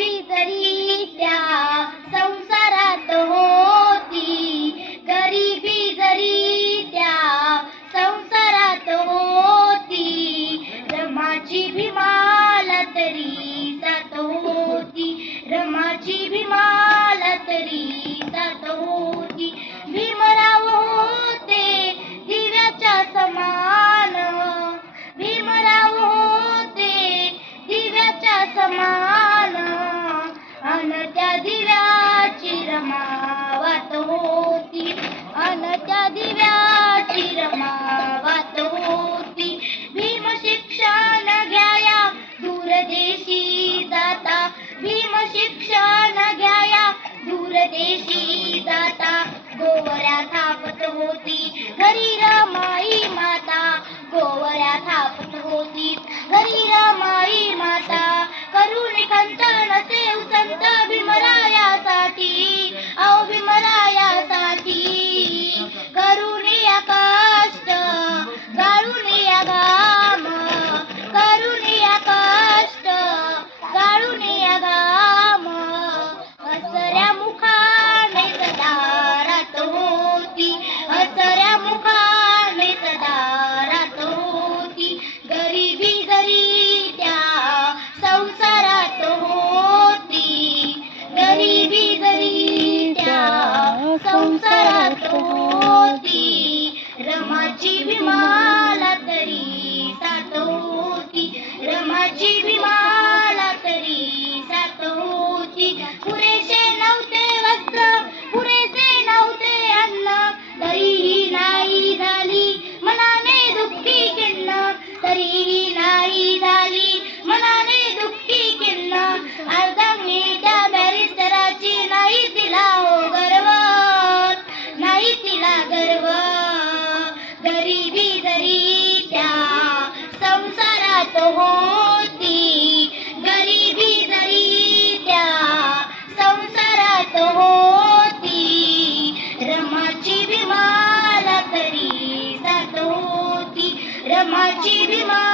कुठली तरी त्या संसारात होती. गरीबी जरी त्या संसारात होती रमाची भीमाला तरी सात होती. रमाची भीमाला तरी सात होती. भीमराव होते दिव्याच्या समान. भीमराव होते दिव्याच्या समान. शरीर रमाची विमा Chibi Mom.